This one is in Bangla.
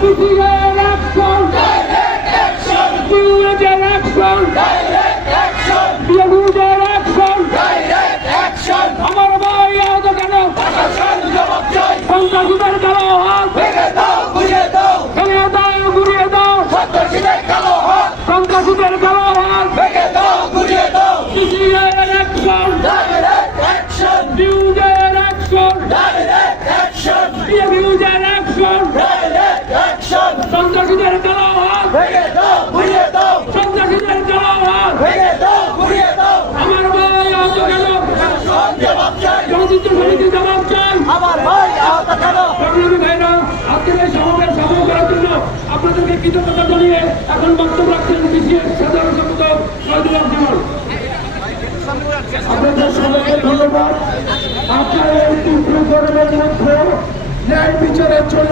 BCR action, direct action, BUJR action, direct action, BUJR action, direct action, আমার ভাই আহত কেন প্রশাসন জবাব চাই, সন্ত্রাসীদের কালো হাত ভেঙে দাও গুড়িয়ে দাও, ভেঙে দাও গুড়িয়ে দাও, সন্ত্রাসীদের কালো হাত, সন্ত্রাসীদের কালো হাত ভেঙে দাও গুড়িয়ে দাও, BCR action, direct action, BUJR action, direct action, BUJR action, direct action, সন্ত্রাসীদের কালো হাত ভেঙে দাও গুড়িয়ে দাও, সন্ত্রাসীদের কালো হাত ভেঙে দাও গুড়িয়ে দাও, আমার ভাই আহত কেন প্রশাসন জবাব চাই, জনযুদ্ধ সমিতি জবাব চাই, আমার ভাই আহত কেন। সংগ্রামী ভাইরা, আজকের এই সমাবেশ সফল করার জন্য আপনাদেরকে কৃতজ্ঞতা জানিয়ে এখন বক্তব্য রাখছেন বিসিএস সাধারণ সম্পাদক শহীদুল জামান। আপনাদের সবাইকে ধন্যবাদ। আপনারা এই তীব্র গরমের মধ্যে ন্যায় বিচারের জন্য